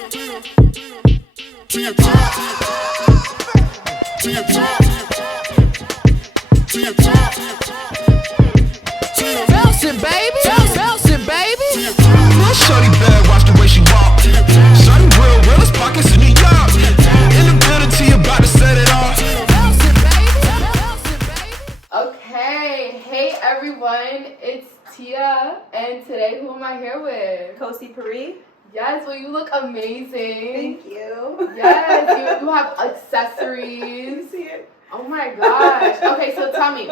To your top. To your top. To your top. Bouncing, baby. Bouncing, baby. My shorty bad, watch the way she walk. Shorty real, realest pockets in New York. In the building till you about to set it off. Bouncing, baby. Bouncing, baby. Okay, hey everyone, it's Tia, and today who am I here with? Cosi, Pari. Yes, well you look amazing. Thank you. Yes, you have accessories. You see it? Oh my gosh. Okay, so tell me,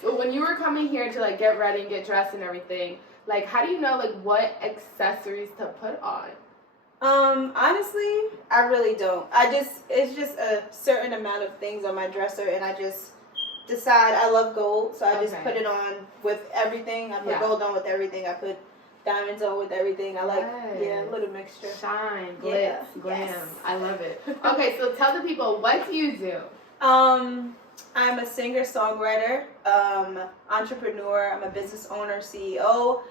so when you were coming here to like get ready and get dressed and everything, like how do you know like what accessories to put on? Honestly, I really don't. It's just a certain amount of things on my dresser, and I just decide I love gold, so I just put it on with everything. I put gold on with everything. I put diamonds on with everything. I like, a little mixture. Shine, glitz, glam. Yes. I love it. Okay, so tell the people, what do you do? I'm a singer-songwriter, entrepreneur. I'm a business owner, CEO.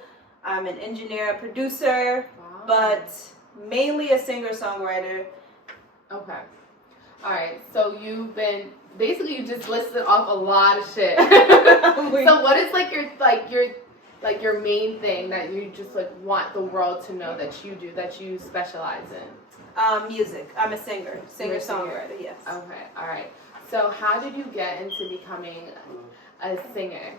I'm an engineer, a producer, but mainly a singer-songwriter. Okay. All right. So you've been basically you just listed off a lot of shit. So what is your main thing that you just like want the world to know that you do, that you specialize in? Music. I'm a singer-songwriter. Yes. Okay. All right. So how did you get into becoming a singer?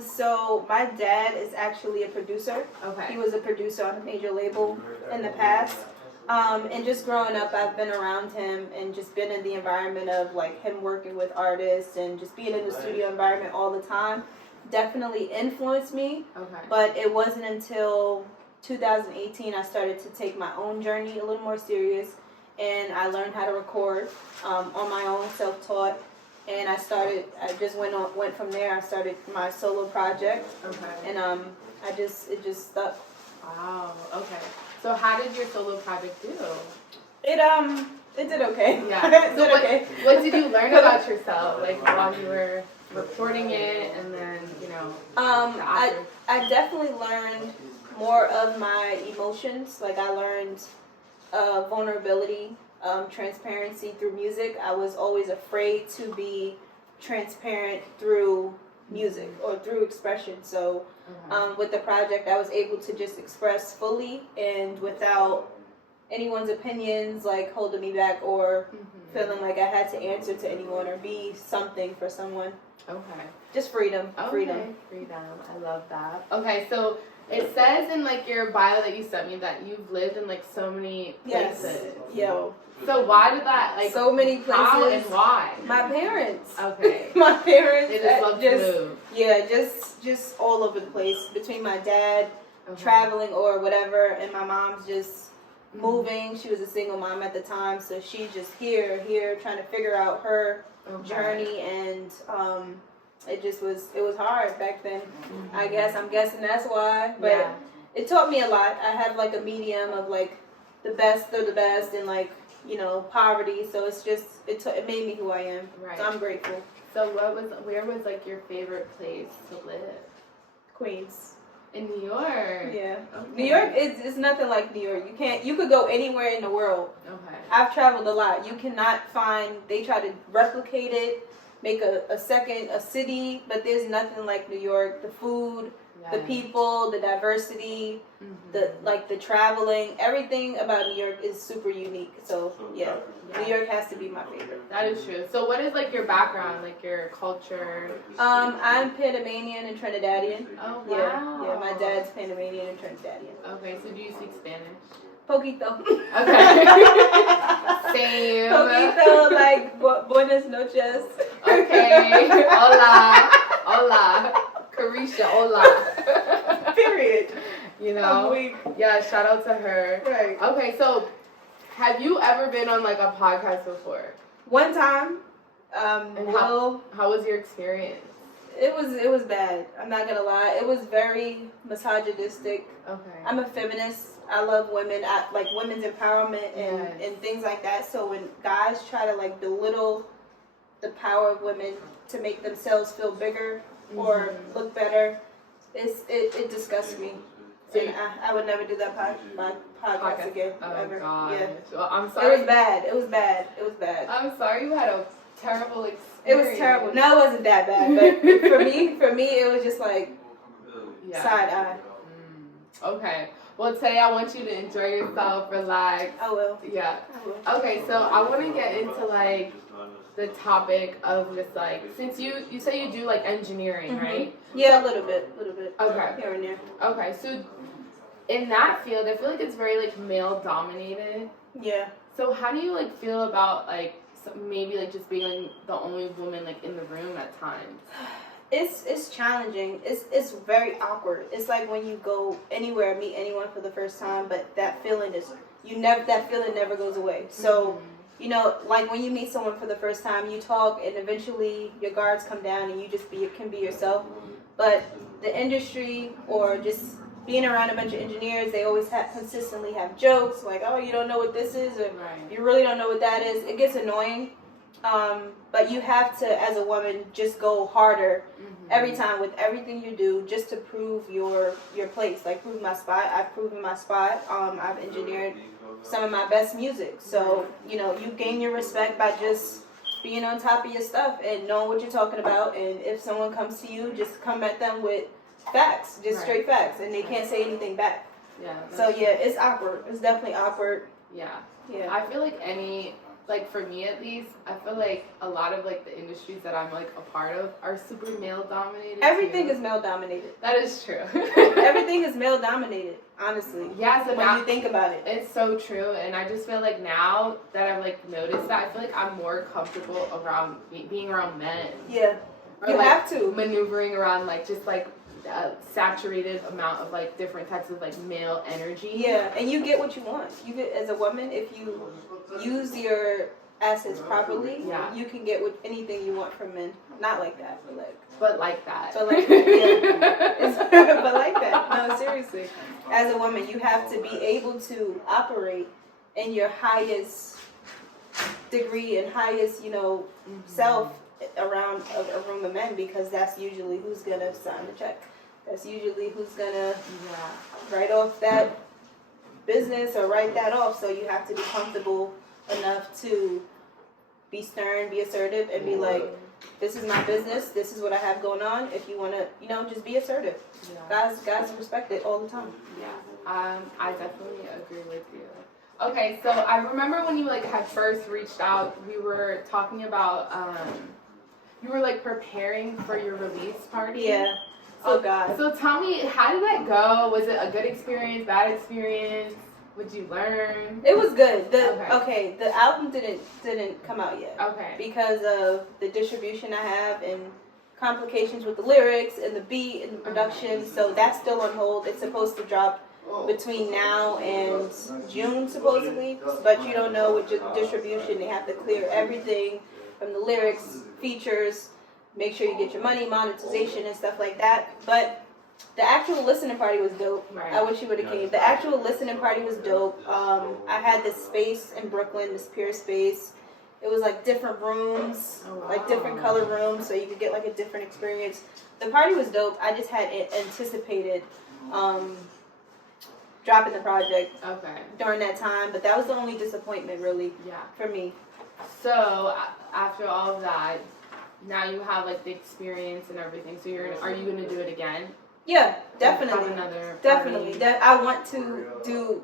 So my dad is actually a producer. Okay. He was a producer on a major label in the past. And just growing up, I've been around him and just been in the environment of like him working with artists and just being in the studio environment all the time. Definitely influenced me. Okay. But it wasn't until 2018 I started to take my own journey a little more serious, and I learned how to record on my own, self-taught. And I just went from there. I started my solo project. Okay. And it just stuck. Wow. Okay. So how did your solo project do? It did okay. Yeah. So okay. What did you learn about yourself, like while you were recording it, and then I definitely learned more of my emotions. Like I learned vulnerability, transparency through music. I was always afraid to be transparent through music or through expression. So with the project, I was able to just express fully and without anyone's opinions like holding me back or feeling like I had to answer to anyone or be something for someone. Okay. Just freedom. Okay. Freedom. I love that. Okay, so it says in like your bio that you sent me that you've lived in like so many places. Yo. So why did that like so many places? How and why? My parents. Okay. My parents. They just love to move. Yeah, just all over the place. Between my dad traveling or whatever, and my mom's just moving. She was a single mom at the time, so she's just here, trying to figure out her journey, and it was hard back then. I'm guessing that's why. But it taught me a lot. I have like a medium of like the best of the best and like, poverty. So it's just it made me who I am. Right. So I'm grateful. So where was like your favorite place to live? Queens. In New York. Yeah. Okay. New York is nothing like New York. You could go anywhere in the world. Okay. I've traveled a lot. You cannot find, they try to replicate it, make a city, but there's nothing like New York. The food, the people, the diversity, the traveling, everything about New York is super unique. So yeah, New York has to be my favorite. That is true. So what is like your background, like your culture? I'm Panamanian and Trinidadian. Oh wow. Yeah, my dad's Panamanian and Trinidadian. Okay, so do you speak Spanish? Poquito. Okay. Same. Poquito, like buenas noches. Okay. Hola. Carisha, hola. Period. Yeah, shout out to her. Right. Okay, so have you ever been on like a podcast before? One time. And how was your experience? It was bad. I'm not gonna lie. It was very misogynistic. Okay. I'm a feminist. I love women. I like women's empowerment and things like that. So when guys try to like belittle the power of women to make themselves feel bigger or look better, it disgusts me. And I would never do that podcast again. Oh ever. God. Yeah. Well, I'm sorry. It was bad. It was bad. It was bad. I'm sorry you had a terrible experience. It was terrible. No, it wasn't that bad. But for me, it was just like side eye. Okay. Well, today I want you to enjoy yourself, relax. I will. Yeah. I will. Okay, so I want to get into like the topic of just like, since you say you do like engineering, right? Yeah, a little bit. Okay. Here and there. Okay, so in that field, I feel like it's very like male dominated. Yeah. So how do you like feel about like maybe like just being like the only woman like in the room at times? It's challenging. It's very awkward. It's like when you go anywhere, meet anyone for the first time, but that feeling never goes away. So, you know, like when you meet someone for the first time, you talk and eventually your guards come down and you just can be yourself. But the industry or just being around a bunch of engineers, they always consistently have jokes like, oh, you don't know what this is, or you really don't know what that is. It gets annoying. But you have to, as a woman, just go harder every time with everything you do, just to prove your place. Like prove my spot. I've proven my spot. I've engineered some of my best music. So you know, you gain your respect by just being on top of your stuff and knowing what you're talking about. And if someone comes to you, just come at them with facts, just straight facts, and they can't say anything back. Yeah. So yeah, it's awkward. It's definitely awkward. Yeah. Yeah. I feel like like for me at least, I feel like a lot of like the industries that I'm like a part of are super male dominated. Everything is male dominated. That is true. Everything is male dominated, honestly. Yeah, so when now you think about it. It's so true, and I just feel like now that I've like noticed that, I feel like I'm more comfortable around being around men. Yeah. Or, you like, have to. Maneuvering around like just like a saturated amount of like different types of like male energy. Yeah, and you get what you want. You get, as a woman, if you use your assets properly, you can get anything you want from men. Not like that, but like. But like that. But like that, yeah. But like that. No, seriously. As a woman, you have to be able to operate in your highest degree and highest, self around a room of men, because that's usually who's gonna sign the check. That's usually who's gonna write off that business or write that off. So you have to be comfortable enough to be stern, be assertive, and be like, this is my business, this is what I have going on. If you want to, just be assertive. Guys respect it all the time. Yeah, I definitely agree with you. Okay, so I remember when you like had first reached out, we were talking about you were like preparing for your release party. Yeah. So, oh God. So tell me, how did that go? Was it a good experience, bad experience? What'd you learn? It was good. The album didn't come out yet. Okay. Because of the distribution I have and complications with the lyrics and the beat and the production. So that's still on hold. It's supposed to drop between now and June supposedly, but you don't know with distribution. They have to clear everything from the lyrics, features, make sure you get your money, monetization and stuff like that. But the actual listening party was dope. Right. I wish you would have came. The actual listening party was dope. I had this space in Brooklyn, this peer space. It was like different rooms, like different color rooms, so you could get like a different experience. The party was dope. I just had anticipated dropping the project during that time, but that was the only disappointment really for me. So after all of that, now you have like the experience and everything. So are you gonna do it again? Yeah, definitely. Definitely. I want to do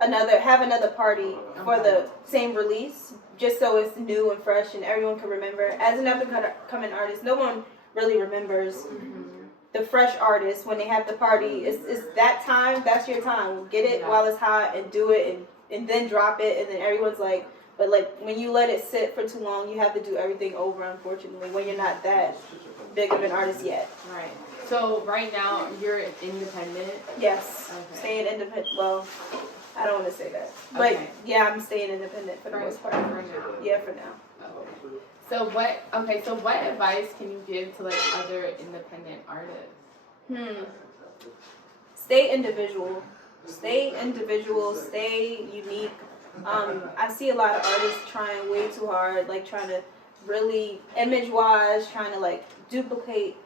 have another party for the same release, just so it's new and fresh and everyone can remember. As an up-and-coming artist, no one really remembers the fresh artist when they have the party. It's that time. That's your time. Get it while it's hot and do it, and then drop it, and then everyone's like. But like when you let it sit for too long, you have to do everything over. Unfortunately, when you're not that big of an artist yet. Right. So right now you're independent? Yes. Okay. Staying independent. Well, I don't want to say that. But yeah, I'm staying independent for the most part. For now. Yeah, for now. Okay. So what advice can you give to like other independent artists? Stay individual. Stay unique. I see a lot of artists trying way too hard, like trying to really image-wise, trying to like duplicate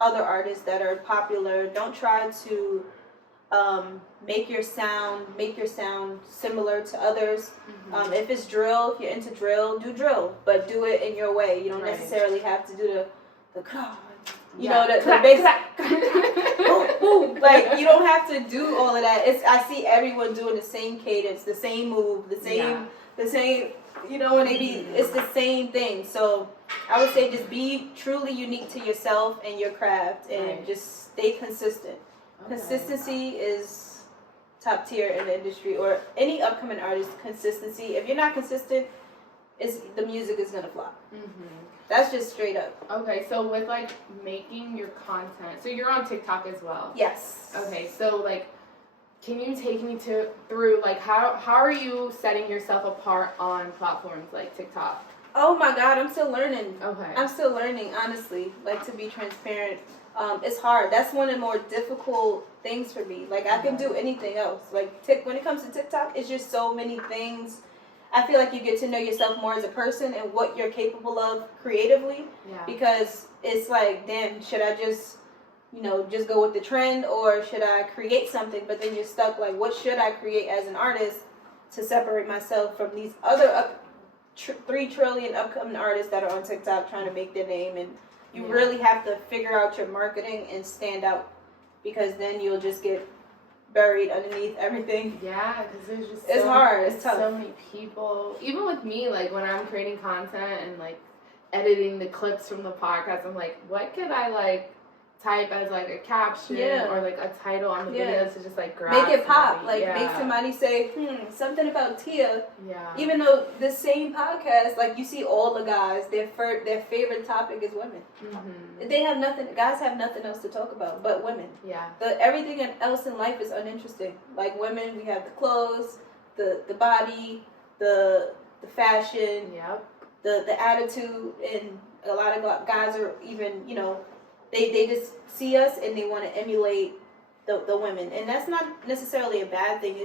other artists that are popular. Don't try to make your sound similar to others. If it's drill, if you're into drill, do drill, but do it in your way. You don't necessarily have to do the the basic boom, boom. Like, you don't have to do all of that. I see everyone doing the same cadence, the same move, the same, when they be, it's the same thing. So I would say just be truly unique to yourself and your craft, and just stay consistent. Consistency is top tier in the industry, or any upcoming artist. Consistency. If you're not consistent, the music is gonna flop. That's just straight up. Okay, so with like making your content, so you're on TikTok as well. Yes. Okay, so like, can you take me through like how are you setting yourself apart on platforms like TikTok? Oh my God, I'm still learning. Okay. I'm still learning, honestly. Like, to be transparent, it's hard. That's one of the more difficult things for me. Like, I can do anything else. Like, when it comes to TikTok, it's just so many things. I feel like you get to know yourself more as a person and what you're capable of creatively. Yeah. Because it's like, damn, should I just go with the trend, or should I create something? But then you're stuck, like, what should I create as an artist to separate myself from these other 3 trillion upcoming artists that are on TikTok trying to make their name? And you really have to figure out your marketing and stand out, because then you'll just get buried underneath everything. Yeah, because there's just it's hard. It's tough. So many people. Even with me, like when I'm creating content and like editing the clips from the podcast, I'm like, what could I like type as like a caption or like a title on the video to just like grab make it pop, somebody. like make somebody say something about Tia. Yeah. Even though the same podcast, like, you see all the guys, their favorite topic is women. They have nothing. Guys have nothing else to talk about but women. Yeah. Everything else in life is uninteresting. Like, women, we have the clothes, the body, the fashion, the attitude, and a lot of guys are even They just see us and they want to emulate the women, and that's not necessarily a bad thing.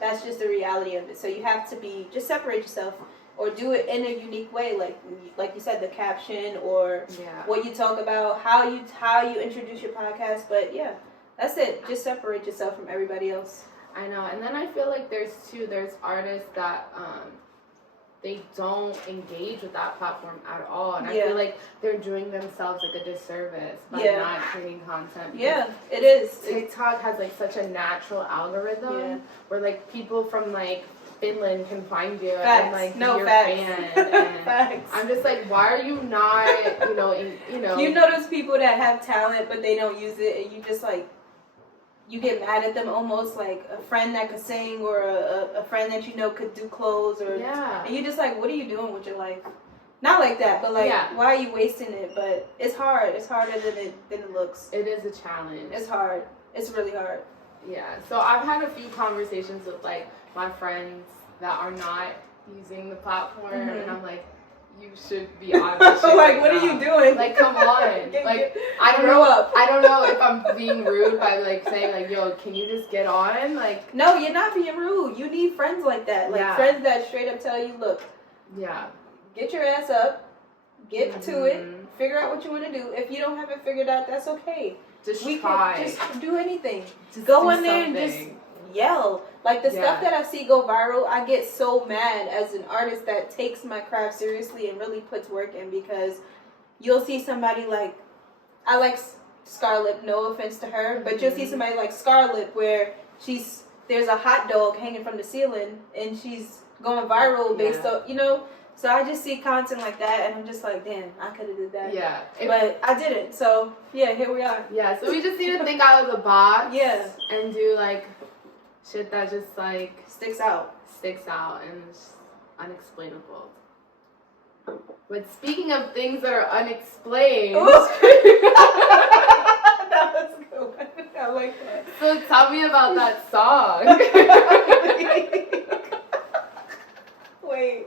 That's just the reality of it. So you have to just separate yourself, or do it in a unique way, like you said, the caption, or what you talk about, how you introduce your podcast. But yeah, that's it. Just separate yourself from everybody else. I know, and then I feel like there's artists that they don't engage with that platform at all, and I feel like they're doing themselves like a disservice by not creating content. Yeah, it is. TikTok has like such a natural algorithm where like people from like Finland can find you and like be your fan. And I'm just like, why are you not, You know those people that have talent but they don't use it, and you just like, you get mad at them, almost like a friend that could sing, or a friend that could do clothes, or and you just like, what are you doing with your life? Not like that, but like, why are you wasting it? But it's hard. It's harder than it looks. It is a challenge. It's hard. It's really hard. Yeah. So I've had a few conversations with like my friends that are not using the platform, and I'm like, you should be on this shit like, what are you doing? Like, come on. Like, I don't know if I'm being rude by like saying like, yo, can you just get on? Like, no, you're not being rude. You need friends like that. Like, friends that straight up tell you, look, get your ass up, get to it, figure out what you want to do. If you don't have it figured out, that's okay. Just try. Just do anything. Just go in there and just yell. Like, the stuff that I see go viral, I get so mad as an artist that takes my craft seriously and really puts work in, because you'll see somebody like, I like Scarlett, no offense to her, but you'll see somebody like Scarlett where there's a hot dog hanging from the ceiling and she's going viral based on, so I just see content like that and I'm just like, damn, I could have did that. Yeah. But I didn't. So yeah, here we are. Yeah, so we just need to think out of the box. Yeah. And do like shit that just like sticks out and is unexplainable. But speaking of things that are unexplained, that was a good one. I like that. So tell me about that song. Wait,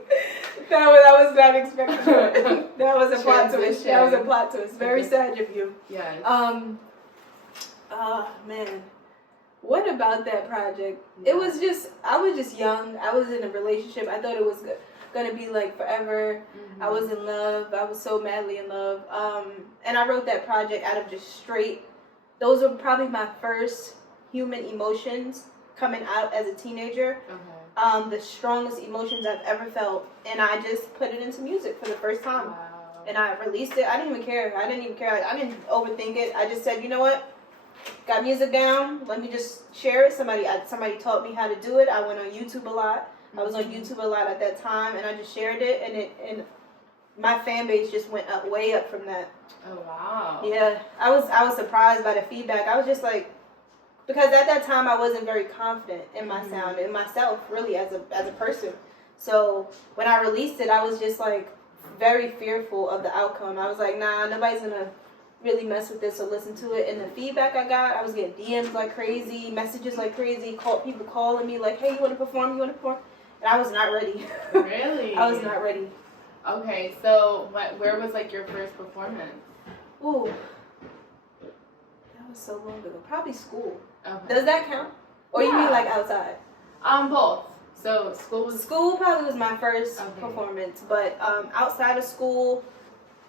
that was not expected. That was a plot twist. That was a plot twist. Very sad of you. Yes. Man. What about that project? It was just, I was just young. I was in a relationship. I thought it was gonna be like forever. I was in love. I was so madly in love. And I wrote that project out of just straight. Those were probably my first human emotions coming out as a teenager. Okay. The strongest emotions I've ever felt, and I just put it into music for the first time. Wow. And I released it. I didn't even care. I didn't overthink it. I just said, you know what? Got music down. Let me just share it. Somebody taught me how to do it. I went on YouTube a lot. I was on YouTube a lot at that time, and I just shared it, and my fan base just went up, way up from that. Oh wow. Yeah, I was surprised by the feedback. I was just like, because at that time I wasn't very confident in my sound, in myself, really as a person. So when I released it, I was just like very fearful of the outcome. I was like, nah, nobody's gonna really mess with this or listen to it. And the feedback I got, I was getting DMs like crazy, messages like crazy, people calling me like, hey, you want to perform? And I was not ready. Really? I was not ready. Okay, so where was like your first performance? Ooh, that was so long ago. Probably school. Okay. Does that count? Or you Yeah. mean like outside? Both. So School probably was my first Okay. performance, but outside of school,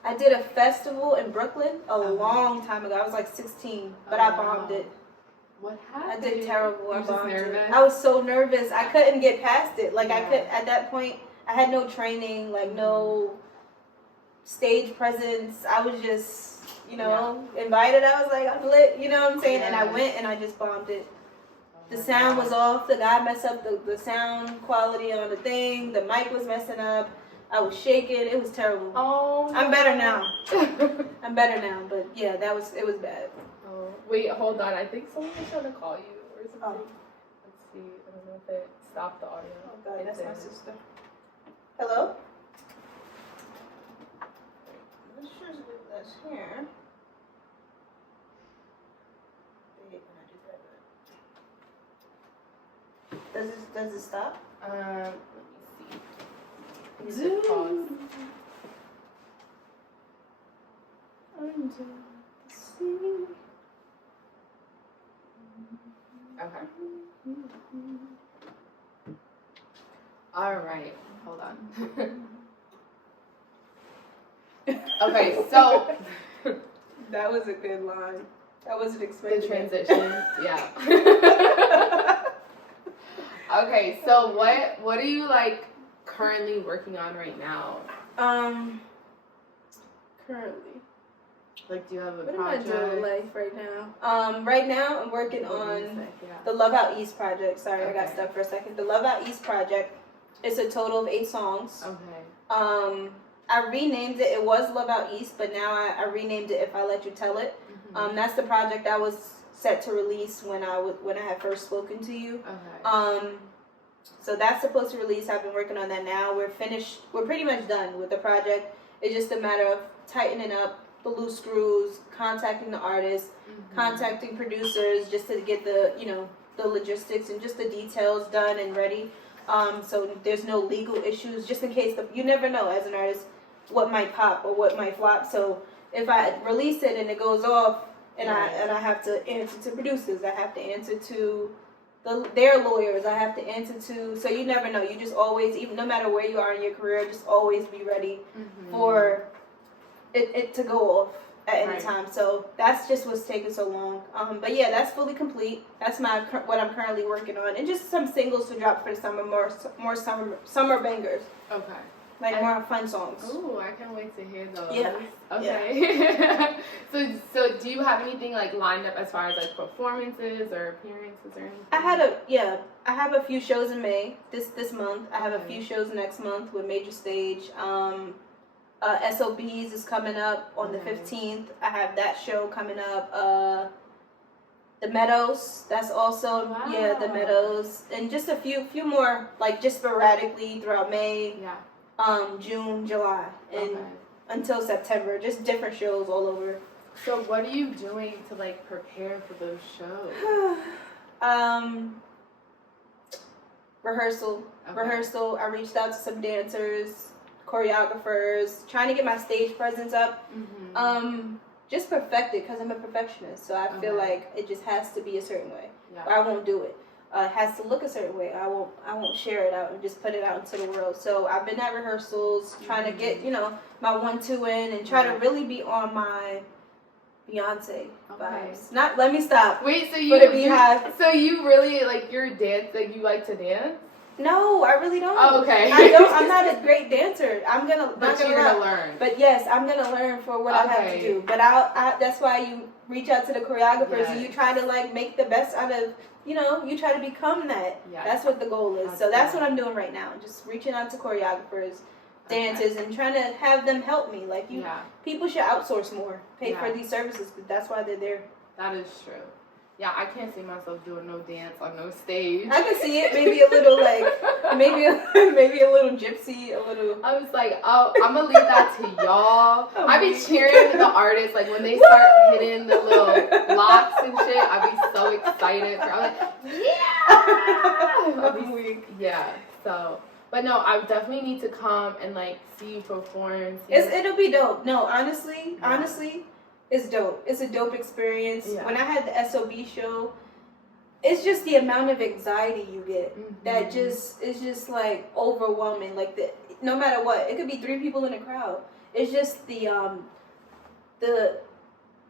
I did a festival in Brooklyn a long time ago. I was like 16, but I bombed it. What I happened? did terrible. You I were just bombed it. nervous? I was so nervous. I couldn't get past it. Like I Yeah. could at that point. I had no training, like no stage presence. I was just, invited. I was like, I'm lit. You know what I'm saying? And I Yeah. went and I just bombed it. The Oh my sound God. was off. The guy messed up the sound quality on the thing. The mic was messing up. I was shaking. It was terrible. Oh. I'm better now. I'm better now. But yeah, it was bad. Oh, wait, hold on. I think someone was trying to call you or something. Oh. Let's see. I don't know if it stopped the audio. Oh God, It that's my did. sister. Hello? I'm not sure if that's here. I hate when I do that. Does it stop? Let me see. Here's the Zoom. pause. Okay. All right. Hold on. Okay, so That was a good line. I wasn't the expecting transition. Yeah. Okay, so what are you like currently working on right now? Currently. Like, do you have a What am I project? doing in life right now? Right now I'm working on Yeah. the Love Out East project. Sorry, I got Okay. stuck for a second. The Love Out East project. It's a total of 8 songs. Okay. I renamed it. It was Love Out East, but now I renamed it If I Let You Tell It. Mhm. That's the project I was set to release when I had first spoken to you. Okay. So that's supposed to release. I've been working on that now. We're finished. We're pretty much done with the project. It's just a matter of tightening up the loose screws, contacting the artists, Mhm. contacting producers, just to get the logistics and just the details done and ready. So there's no legal issues, just in case you never know as an artist what might pop or what might flop. So if I release it and it goes off, and I have to answer to producers, I have to answer to their lawyers, I have to answer to. So you never know. You just always, even no matter where you are in your career, just always be ready Mhm. for it to go off at any Right. time. So that's just what's taking so long. But yeah, that's fully complete. That's what I'm currently working on, and just some singles to drop for the summer, more summer bangers, Okay. like more fun songs. Ooh, I can't wait to hear those. Yeah. Okay. So do you have anything like lined up as far as like performances or appearances or anything? I have a few shows in May this month. I have a Okay. few shows next month with Major Stage. SOBs is coming up on the Okay. 15th. I have that show coming up. The Meadows, that's also the Wow. Meadows, and just a few more, like just sporadically throughout May, Yeah. June, July, and Okay. until September, just different shows all over. So what are you doing to like prepare for those shows? Rehearsal. Okay. I reached out to some dancers, choreographers, trying to get my stage presence up. Mm-hmm. Just perfect it, because I'm a perfectionist, so I feel Okay. like it just has to be a certain way. Yeah. I won't do it. It has to look a certain way. I won't share it out and just put it out into the world. So I've been at rehearsals trying to get, my 1-2 in, and try to Right. really be on my Beyonce Okay. vibes. Not, let me stop. Wait, so For the you Beehive. so you really like your dance? Like you like to dance? No, I really don't. Oh, okay. I don't. I'm not a great dancer. I'm gonna. But not gonna you're lie. gonna learn. But yes, I'm gonna learn for what I have to Okay. do. But that's why you reach out to the choreographers and you Yes. try to like make the best out of. You try to become that. Yes. That's what the goal is. That's So that's good. what I'm doing right now. Just reaching out to choreographers, Okay. dancers, and trying to have them help me. Like Yeah, people should outsource more, pay Yeah. for these services, but that's why they're there. that is true. Yeah, I can't see myself doing no dance on no stage. I can see it. Maybe a little like maybe a little gypsy, a little. I was like, oh, I'm gonna leave that to y'all. Oh, I be man. cheering the artists, like when they start hitting the little blocks and shit. I be so excited. I'm like, yeah. I'll be- I'm weak. yeah. So, but no, I definitely need to come and like see you perform. See It'll be dope. No, honestly, Yeah. it's dope. It's a dope experience. Yeah. When I had the SOB show, it's just the amount of anxiety you get that Mhm. just is just like overwhelming. Like no matter what, it could be 3 people in a crowd. It's just the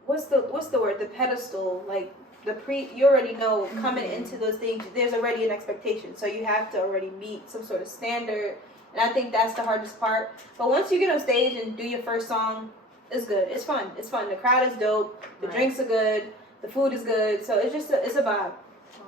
what's the word? The pedestal, like you already know coming Mhm. into those things, there's already an expectation. So you have to already meet some sort of standard. And I think that's the hardest part. But once you get on stage and do your first song, it's good. It's fun. It's fun. The crowd is dope. The Right. drinks are good. The food is good. So it's just it's a vibe.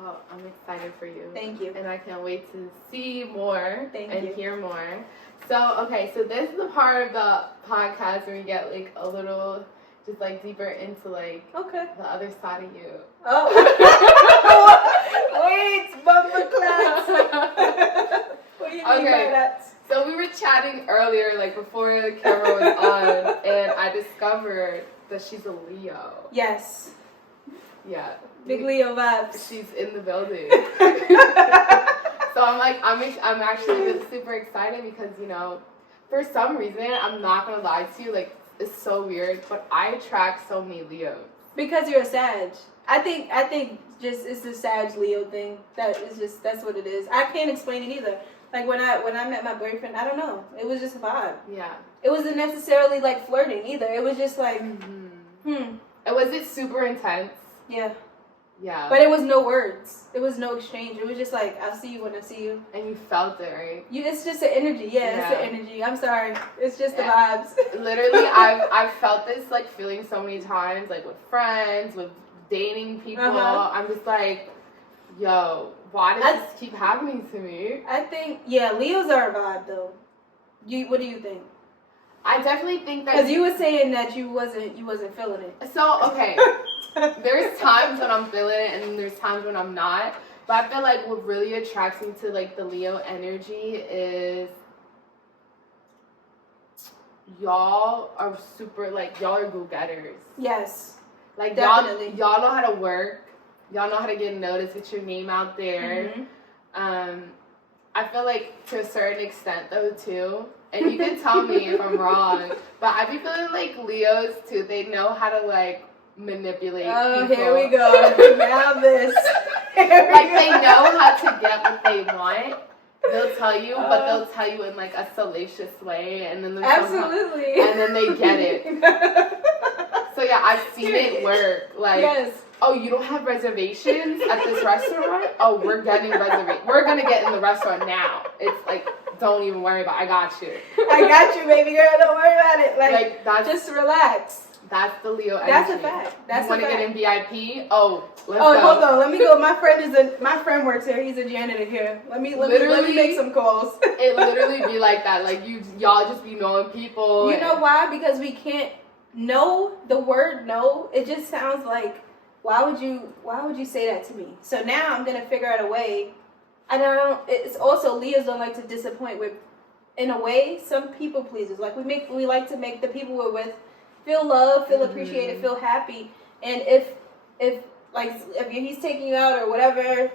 Well, I'm excited for you. Thank you. And I can't wait to see more Thank and you. hear more. So, okay, so this is the part of the podcast where we get like a little, just like deeper into like Okay. the other side of you. Oh. Wait, bumper class. What do you mean by Okay. that? So we were chatting earlier, like before the camera was on, and I discovered that she's a Leo. Yes. Yeah. Big Leo vibes. She's in the building. So I'm actually just super excited because, for some reason, I'm not going to lie to you, like, it's so weird, but I attract so many Leos. Because you're a Sag. I think just it's a Sag Leo thing. That's what it is. I can't explain it either. Like when I met my boyfriend, I don't know. It was just a vibe. Yeah. It wasn't necessarily like flirting either. It was just like, And was it super intense? yeah. Yeah. But it was no words. It was no exchange. It was just like, I'll see you when I see you. And you felt it, right? It's just the energy. Yeah, it's the energy. I'm sorry. It's just the Yeah. vibes. Literally, I've felt this like feeling so many times, like with friends, with dating people. Uh-huh. I'm just like, yo, why does this keep happening to me? I think, yeah, Leos are a vibe though. What do you think? I definitely think that Because you were saying that you wasn't feeling it. So, okay, there's times when I'm feeling it and there's times when I'm not. But I feel like what really attracts me to like the Leo energy is y'all are super, like, y'all are go-getters. Yes. Like, Definitely. y'all know how to work. Y'all know how to get noticed, get your name out there. Mhm. I feel like to a certain extent though too, and you can tell me if I'm wrong, but I be feeling like Leos too, they know how to like manipulate people. Here we go. Now this. Like they know how to get what they want. They'll tell you, but they'll tell you in like a salacious way, and then Absolutely. and then they get it. So yeah, I've seen it work. Like, yes. oh, you don't have reservations at this restaurant? Oh, we're getting reservations. We're gonna get in the restaurant now. It's like, don't even worry about it. I got you. I got you, baby girl. Don't worry about it. Like that's just relax. That's the Leo energy. That's a fact. That's you want to get in VIP? Oh, let's Oh, go. hold on. Let me go. My friend works here. He's a janitor here. Let me make some calls. It literally be like that. Like y'all just be knowing people. You know why? Because we can't know the word no. It just sounds like, why would you say that to me? So now I'm gonna figure out a way. It's also Leos don't like to disappoint. With, in a way, some people pleasers. Like we like to make the people we're with feel loved, feel appreciated, feel happy. And if he's taking you out or whatever,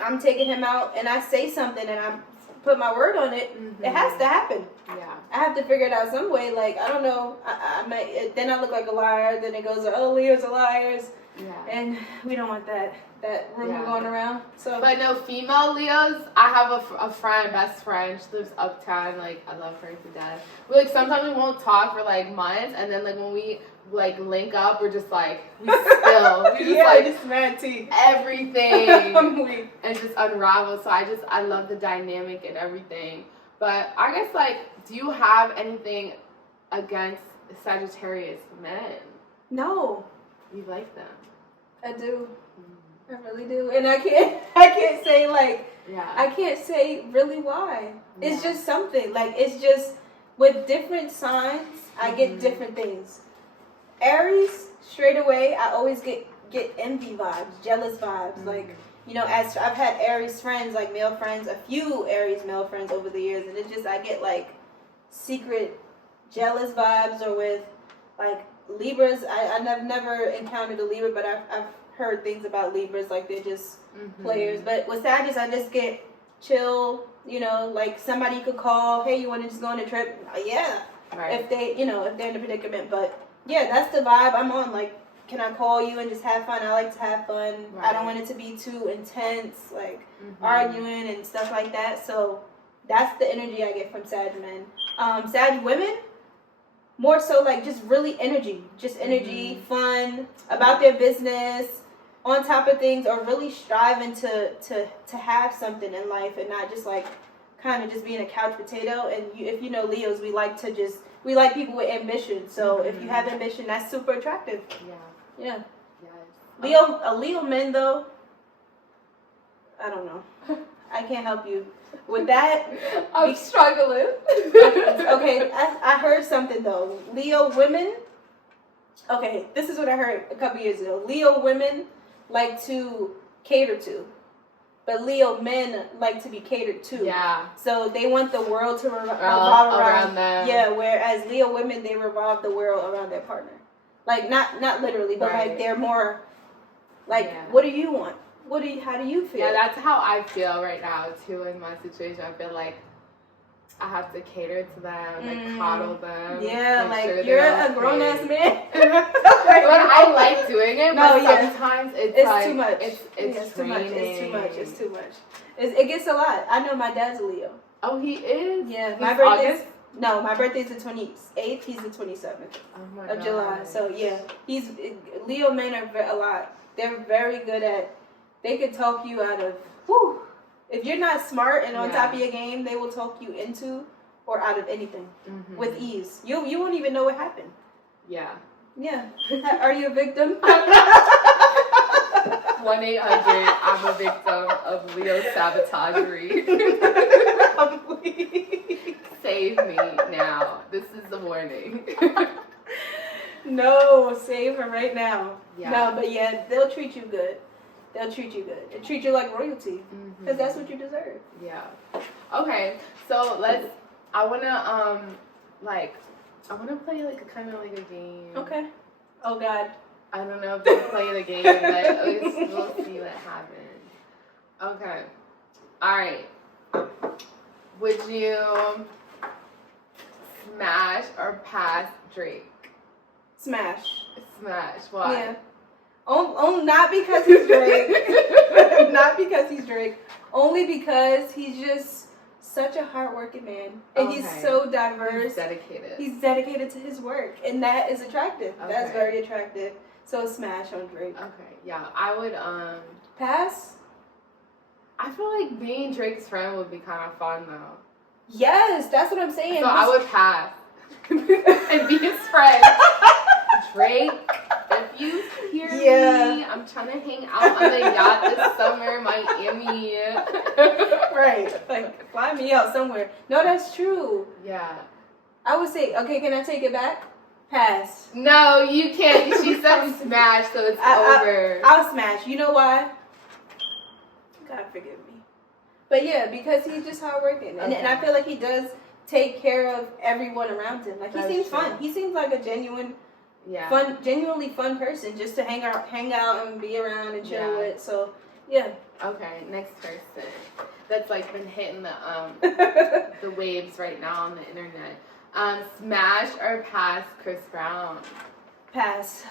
I'm taking him out, and I say something and I put my word on it, it has to happen. Yeah. I have to figure it out some way. Like, I don't know. Then I look like a liar. Then it goes, oh, Leos are liars. Yeah. And we don't want that rumor going around. So, but no, female Leos, I have a friend, best friend. She lives uptown. Like, I love her to death. Sometimes we won't talk for like months, and then like when we like link up, we're just like we just just mad tea. everything I'm weak. and just unravel. So I love the dynamic and everything. But I guess like, do you have anything against Sagittarius men? No, You like them? I do. I really do, and I can't say like. Yeah. I can't say really why. It's Yeah. just something. Like, it's just, with different signs, I get different things. Aries, straight away, I always get envy vibes, jealous vibes. Like, you know, as I've had Aries friends, like male friends, a few Aries male friends over the years, and it just, I get like secret jealous vibes. Or with like Libras, I've never encountered a Libra, but I've heard things about Libras, like they're just players. But with Sagittarius, I just get chill, you know, like somebody could call, hey, you want to just go on a trip? Yeah. Right. If they, you know, if they're in a predicament. But yeah, that's the vibe I'm on. Like, can I call you and just have fun? I like to have fun. Right. I don't want it to be too intense, like arguing and stuff like that. So that's the energy I get from Sag men. Sag women, more so like just really energy. Just energy, fun, about their business, on top of things, or really striving to have something in life and not just like kind of just being a couch potato. And if you know Leos, we like people with ambition. So if you have ambition, that's super attractive. Yeah. Yes. A Leo men though, I don't know. I can't help you with that. I'm struggling. Okay, I heard something though. Leo women. Okay, this is what I heard a couple years ago. Leo women like to cater to, but Leo men like to be catered to. Yeah. So they want the world to revolve around them. Yeah, whereas Leo women, they revolve the world around their partner. Like not literally, but like they're more like, what do you want? How do you feel? Yeah, that's how I feel right now too in my situation. I feel like I have to cater to them, like coddle them. Yeah, like sure you're a grown ass man. But I like doing it, but sometimes it's like, too much. It's too much. It's too much. draining. It's too much. It gets a lot. I know my dad's a Leo. Oh, he is? Yeah, He's my birthday's August? no, my birthday's the 28th. He's the 27th of July. So yeah, Leo men are a lot. They're very good at. They could talk you out of. Whew, if you're not smart and on top of your game, they will talk you into or out of anything with ease. You won't even know what happened. Yeah. Yeah. Are you a victim? 1-800, I'm a victim of Leo sabotagery. Save me now. This is the warning. No, save her right now. Yeah. No, but yeah, they'll treat you good. They'll treat you good. They'll treat you like royalty. Because that's what you deserve. Yeah. Okay, so I want to play like a kind of like a game. Okay. Oh, God. I don't know if they play the game, but we'll see what happens. Okay. All right. Would you smash or pass Drake? Smash. Smash. Why? Yeah. Oh, not because he's Drake. Not because he's Drake. Only because he's just such a hardworking man. And he's so diverse. He's dedicated. He's dedicated to his work. And that is attractive. Okay. That's very attractive. So smash on Drake. Okay, yeah. I would, Pass? I feel like being Drake's friend would be kind of fun, though. Yes, that's what I'm saying. So I would pass. And be his friend. Drake, if you hear me, I'm trying to hang out on the yacht this summer, Miami. Right. Like, fly me out somewhere. No, that's true. Yeah. I would say, okay, can I take it back? Pass. No, you can't. She said smash, so it's over. I'll smash. You know why? God forgive me. But yeah, because he's just hardworking. And I feel like he does take care of everyone around him. Like, he seems fun. He seems like a genuinely fun person just to hang out and be around and chill with. So, yeah. Okay, next person that's like been hitting the the waves right now on the internet. Smash or pass Chris Brown? Pass.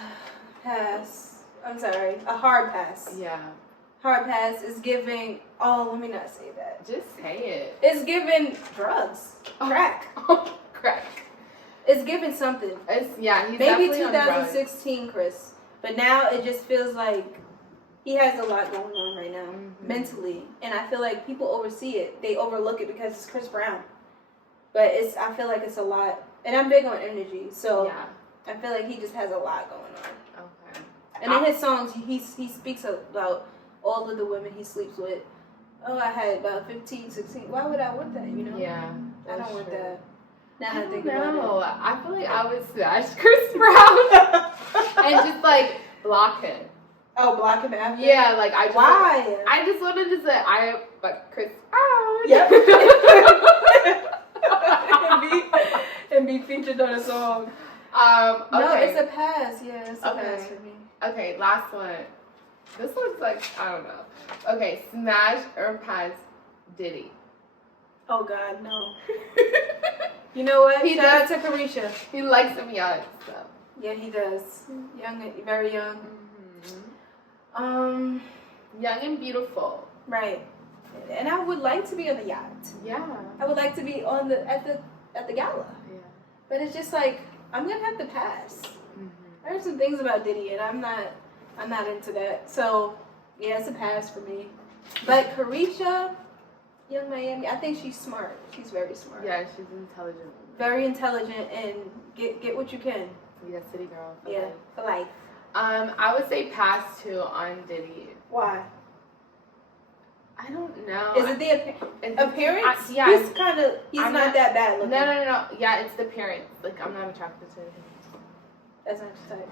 I'm sorry. A hard pass. Yeah. Hard pass is giving. Oh, let me not say that. Just say it. It's giving drugs. Crack. Crack. It's giving something. He's Maybe definitely on drugs. 2016, Chris. But now it just feels like he has a lot going on right now, mentally. And I feel like people oversee it. They overlook it because it's Chris Brown. But I feel like it's a lot. And I'm big on energy, so I feel like he just has a lot going on. Okay. And in his songs, he speaks about all of the women he sleeps with. Oh, I had about 15, 16. Why would I want that, you know? Yeah. I don't want that. Now I I don't think know. about I feel like I would smash Chris Brown and just like block him. Oh, block him after? Yeah, like I just. Why? I just wanted to say but Chris Brown. Yep. and be featured on a song. Okay. No, it's a pass. Yeah, it's a pass for me. Okay, last one. This one's like, I don't know. Okay, smash or pass Diddy. Oh God, no. You know what? He Shout out to Carisha. He likes him young, so. Yeah, he does. Young, very young. Young and beautiful. Right. And I would like to be on the yacht. Yeah. I would like to be on at the gala. Yeah. But it's just like I'm gonna have to pass. I heard some things about Diddy, and I'm not into that. So yeah, it's a pass for me. But Carisha, Young Miami, I think she's smart. She's very smart. Yeah, she's intelligent. Very intelligent, and get what you can. Yeah, city girl. For life. I would say pass too on Diddy. Why? I don't know. Is it the appearance? He's not that bad looking. No. Yeah, it's the appearance. Like, I'm not attracted to him. That's not your type.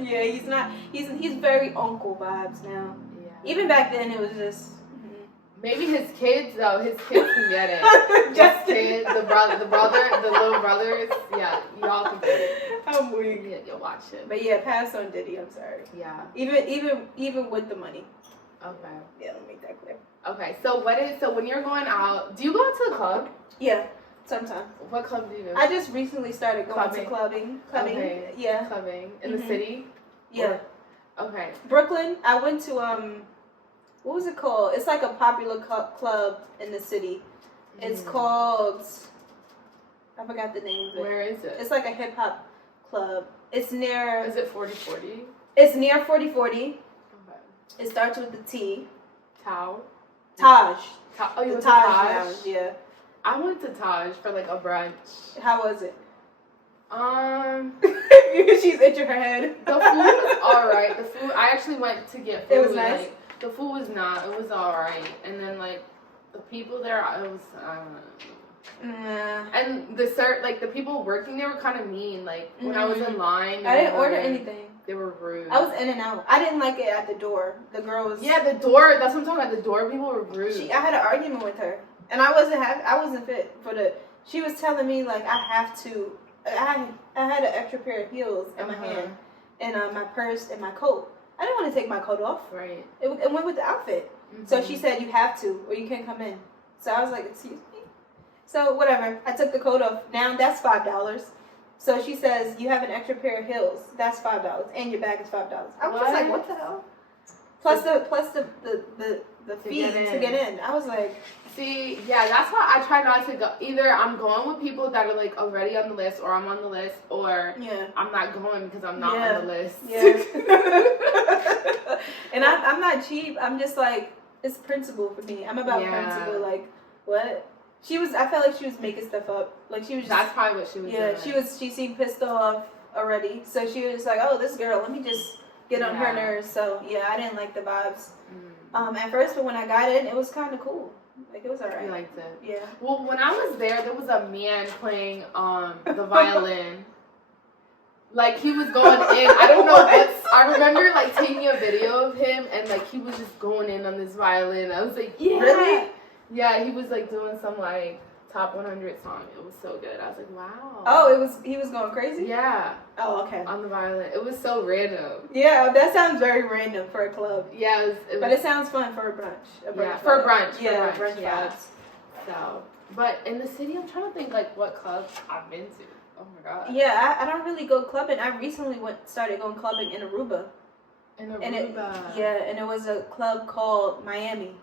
Yeah, he's not. He's very uncle vibes now. Yeah. Even back then, it was just. Maybe his kids though. His kids can get it. Just kids, the little brothers. Yeah, y'all can get it. I'm weak. Yeah, you'll watch it. But yeah, pass on Diddy. I'm sorry. Yeah. Even with the money. Okay. Yeah, let me make that clear. Okay, so when you're going out, do you go out to the club? Yeah, sometimes. What club do you go? I just recently started going to clubbing. Okay. Yeah. Clubbing in the city. Yeah. Okay. Brooklyn. I went to what was it called? It's like a popular club in the city. It's called. I forgot the name of it. Where is it? It's like a hip hop club. It's near. Is it 4040? It's near 4040. Okay. It starts with the T. Taj. Oh, you went to Taj Taj? Lounge, yeah. I went to Taj for like a brunch. How was it? She's itching her head. The food was alright. The food, I actually went to get food. It was nice? Like, the food was not. It was alright. And then like the people there, it was, I don't know. And the people working there were kind of mean. Like when I was in line, I didn't order anything. They were rude. I was in and out. I didn't like it at the door. The girl was. Yeah, the door. That's what I'm talking about. The door people were rude. I had an argument with her, and I wasn't fit for the. She was telling me like I have to. I had an extra pair of heels in my hand, and my purse and my coat. I didn't want to take my coat off. Right. It went with the outfit. So she said you have to, or you can't come in. So I was like, excuse me. So whatever. I took the coat off. Now that's $5. So she says you have an extra pair of heels. That's $5, and your bag is $5. I was just like, what the hell? Plus the fee to get in. I was like, see, yeah, that's why I try not to go. Either I'm going with people that are like already on the list, or I'm on the list, or I'm not going because I'm not on the list. Yeah. And I'm not cheap. I'm just like, it's principle for me. I'm about principle. Like, what? I felt like she was making stuff up. Like she was. That's probably what she was doing. Yeah, she seemed pissed off already. So she was like, oh, this girl, let me just get on her nerves. So yeah, I didn't like the vibes. At first, but when I got in, it was kind of cool. Like it was alright. You liked it? Yeah. Well, when I was there was a man playing the violin. Like he was going in. I don't know what. I remember like taking a video of him and like he was just going in on this violin. I was like, yeah. Really? Yeah, he was like doing some like top 100 song. It was so good. I was like, wow. Oh, he was going crazy? Yeah. Oh, okay. On the violin. It was so random. Yeah, that sounds very random for a club. Yeah, but it sounds fun for a brunch. Yeah, for a brunch. Yeah, brunch vibes. So, but in the city, I'm trying to think like what clubs I've been to. Oh my god. Yeah, I don't really go clubbing. I recently started going clubbing in Aruba. In Aruba. And it was a club called Miami.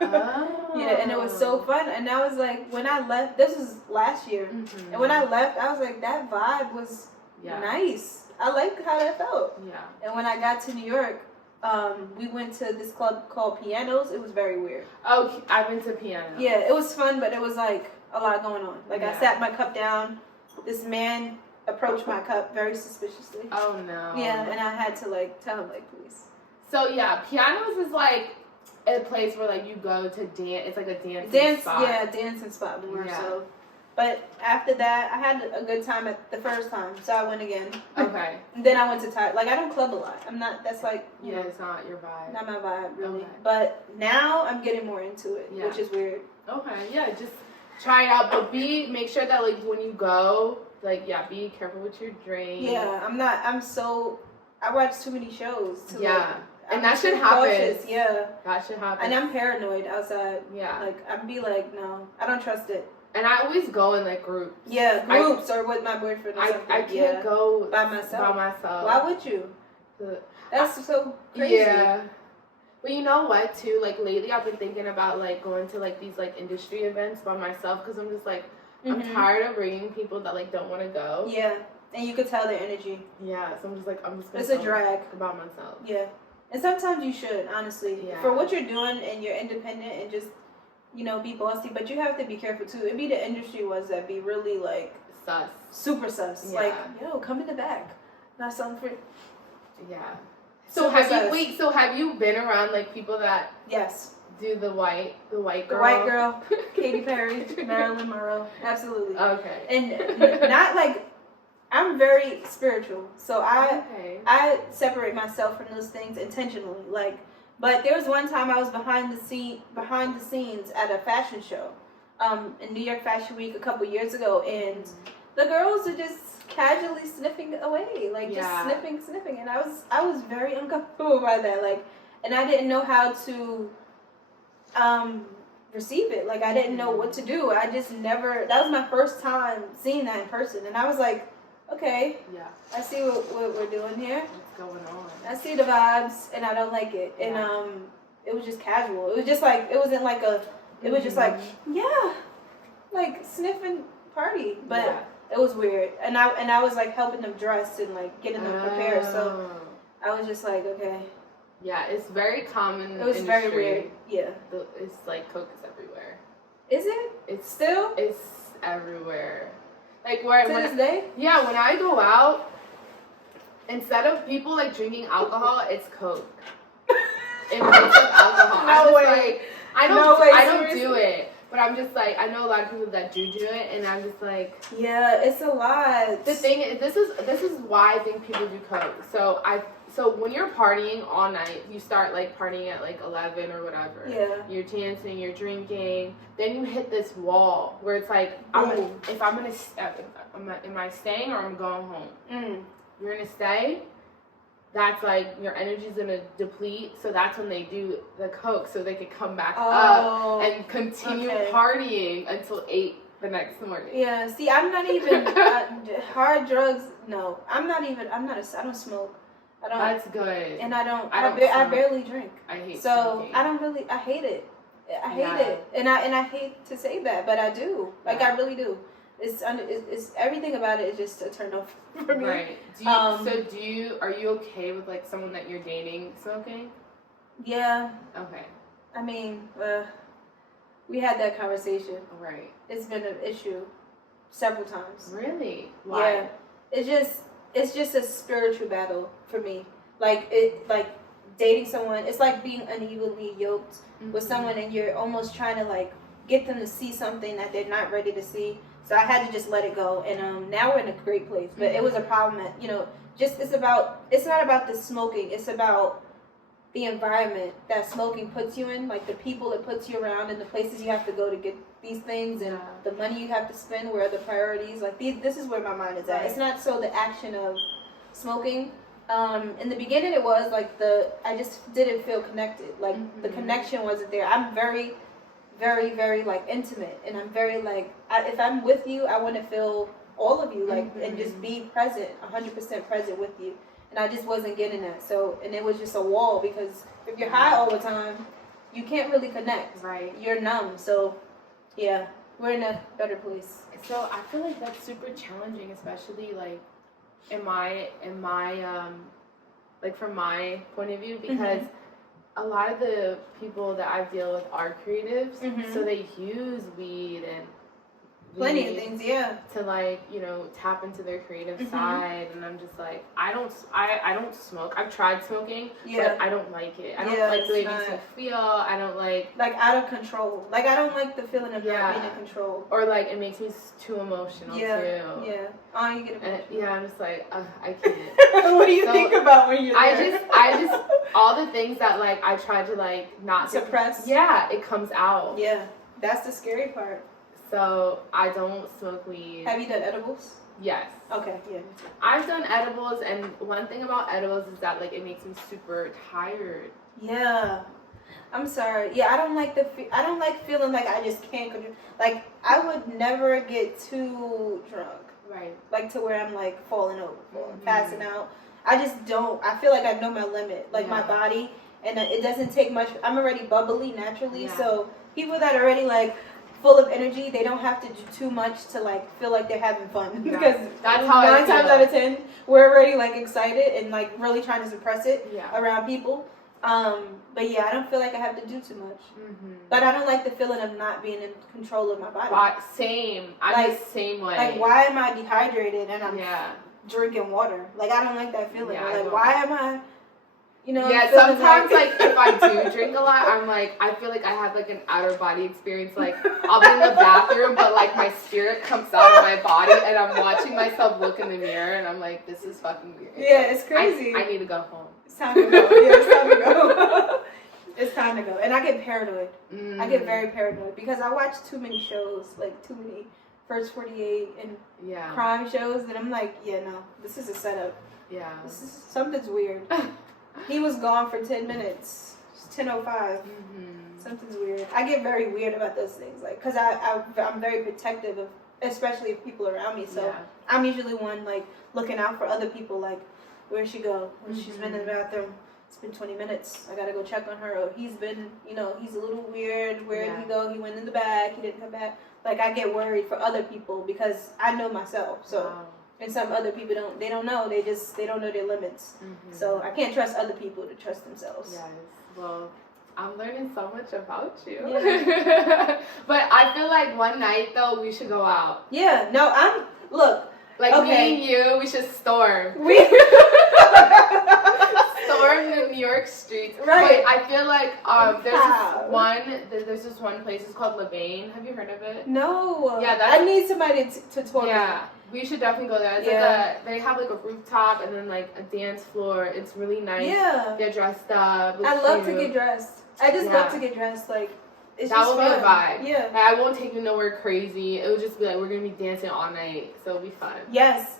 Oh. Yeah, and it was so fun. And I was like, when I left, this was last year, and when I left, I was like, that vibe was nice. I liked how that felt. Yeah. And when I got to New York, we went to this club called Pianos. It was very weird. Oh, I've been to piano. Yeah, it was fun, but it was like a lot going on. Like I sat my cup down. This man approached my cup very suspiciously. Oh no. Yeah, and I had to like tell him like, please. So yeah, Pianos is like a place where like you go to dance. It's like a dancing spot. Yeah, dancing spot more so. But after that, I had a good time at the first time, so I went again. Okay. And then I went to Thai. Like I don't club a lot. I'm not. That's like you know, it's not your vibe. not my vibe really. Okay. But now I'm getting more into it, which is weird. Okay. Yeah. Just try it out, but make sure that like when you go, like be careful with your drink. Yeah, I'm not. I watch too many shows. And that should happen. Cautious, yeah. That should happen. And I'm paranoid outside. Yeah. Like I'd be like, no, I don't trust it. And I always go in like groups. Yeah, groups or with my boyfriend or something. I can't go by myself. Why would you? That's so crazy. Yeah. But you know what too? Like lately I've been thinking about like going to like these like industry events by myself because I'm just like I'm tired of bringing people that like don't want to go. Yeah. And you could tell their energy. Yeah. So I'm just gonna it's a drag about myself. Yeah. And sometimes you should, honestly. Yeah. For what you're doing and you're independent and just be bossy, but you have to be careful too. It'd be the industry ones that be really like sus. Super sus. Yeah. Like, yo, come in the back. Not something for Yeah. So have you been around like people that do the white girl? The white girl, Katy Perry, Marilyn Monroe. Absolutely. Okay. And not like I'm very spiritual. So I separate myself from those things intentionally. Like but there was one time I was behind the scenes at a fashion show, in New York Fashion Week a couple years ago, and the girls are just casually sniffing away, like just sniffing, and I was very uncomfortable by that, like, and I didn't know how to receive it, like I didn't know what to do. I just never. That was my first time seeing that in person, and I was like, okay, I see what we're doing here. Going on. I see the vibes and I don't like it. And it was just casual. It was just like it wasn't like it was just like like sniffing party. But it was weird. And I was like helping them dress and like getting them prepared. So I was just like, okay. Yeah, it's very common. It was very weird. Yeah. It's like coke is everywhere. Is it? It's everywhere. Like to this day? Yeah, when I go out, instead of people like drinking alcohol, it's coke. In place of alcohol. I don't do it. But I'm just like, I know a lot of people that do it, and I'm just like, yeah, it's a lot. The thing is, this is why I think people do coke. So when you're partying all night, you start like partying at like 11 or whatever. Yeah. You're dancing, you're drinking. Then you hit this wall where it's like, am I staying or I'm going home? You're gonna stay. That's like your energy's gonna deplete. So that's when they do the coke, so they could come back up and continue partying until 8 the next morning. Yeah. See, I'm not even hard drugs. No, I don't smoke. I don't. That's good. And I barely drink. I hate smoking. So I hate it. I hate it. And I hate to say that, but I do. Like I really do. It's everything about it is just a turn off for me. Right. Are you okay with like someone that you're dating smoking? Yeah. Okay. I mean, we had that conversation. Right. It's been an issue several times. Really? Why? Yeah. It's just a spiritual battle for me. Like dating someone, it's like being unevenly yoked with someone, and you're almost trying to like get them to see something that they're not ready to see. So I had to just let it go, and now we're in a great place. But it was a problem that it's not about the smoking. It's about the environment that smoking puts you in, like the people it puts you around, and the places you have to go to get these things, and the money you have to spend. Where are the priorities? Like this is where my mind is at. It's not so the action of smoking. In the beginning, it was like I just didn't feel connected. Like the connection wasn't there. I'm very, very, very like intimate, and I'm very like if I'm with you, I want to feel all of you, like and just be present, 100% present with you. And I just wasn't getting that. So, and it was just a wall, because if you're high all the time, you can't really connect. Right. You're numb. So, yeah, we're in a better place. So I feel like that's super challenging, especially like in my like from my point of view, because a lot of the people that I deal with are creatives, so they use weed and plenty of things, yeah, to like, you know, tap into their creative side. And I'm just like, I don't smoke. I've tried smoking, but I don't like it. I don't like the way it makes me feel. I don't like out of control. Like, I don't like the feeling of not being in control. Or like it makes me too emotional too. Yeah. Oh, you get emotional. I'm just like, I can't. What do you think about when you're there? I just all the things that like I try to like not suppress. Yeah, it comes out. Yeah, that's the scary part. So I don't smoke weed. Have you done edibles? Yes. Okay, yeah. I've done edibles, and one thing about edibles is that like it makes me super tired. Yeah. I'm sorry. Yeah, I don't like feeling like I just can't control. Like, I would never get too drunk. Right. Like to where I'm like falling over, passing out. I just don't. I feel like I know my limit, like my body, and it doesn't take much. I'm already bubbly naturally, so people that are already like full of energy, they don't have to do too much to like feel like they're having fun, because that's how 9 times out of 10 we're already like excited and like really trying to suppress it around people. But yeah, I don't feel like I have to do too much. But I don't like the feeling of not being in control of my body. Same. I'm the same way. Like, why am I dehydrated and I'm drinking water? Like, I don't like that feeling. Like, why am I, you know? Yeah, sometimes like if I do drink a lot, I'm like, I feel like I have like an outer body experience. Like, I'll be in the bathroom, but like my spirit comes out of my body, and I'm watching myself look in the mirror, and I'm like, this is fucking weird. Yeah, it's crazy. I need to go home. It's time to go. Yeah, it's time to go. It's time to go. And I get paranoid. I get very paranoid because I watch too many shows, like too many First 48 and crime shows, and I'm like, yeah, no, this is a setup. Yeah. Something's weird. He was gone for 10 minutes. It's 10:05. Something's weird. I get very weird about those things, like, because I'm very protective of, especially of people around me. So I'm usually one like looking out for other people, like, where'd she go? She's been in the bathroom. It's been 20 minutes. I gotta go check on her. Or he's been, you know, he's a little weird. Where'd he go? He went in the back. He didn't come back. Like, I get worried for other people because I know myself. So, and some other people don't. They don't know. They don't know their limits. So I can't trust other people to trust themselves. Yes. Well, I'm learning so much about you. Yeah. But I feel like one night though we should go out. Yeah. No. Like, me and you, we should storm. Storm the New York streets. Right. But I feel like there's this one place, it's called Levain. Have you heard of it? No. Yeah, I need somebody to tour me. Yeah, we should definitely go there. It's like they have like a rooftop and then like a dance floor. It's really nice. Yeah. Get dressed up. I love to get dressed. I just love to get dressed. Like, it's that just will fun. be a vibe. Yeah. Like, I won't take you nowhere crazy. It will just be like we're gonna be dancing all night, so it'll be fun. Yes,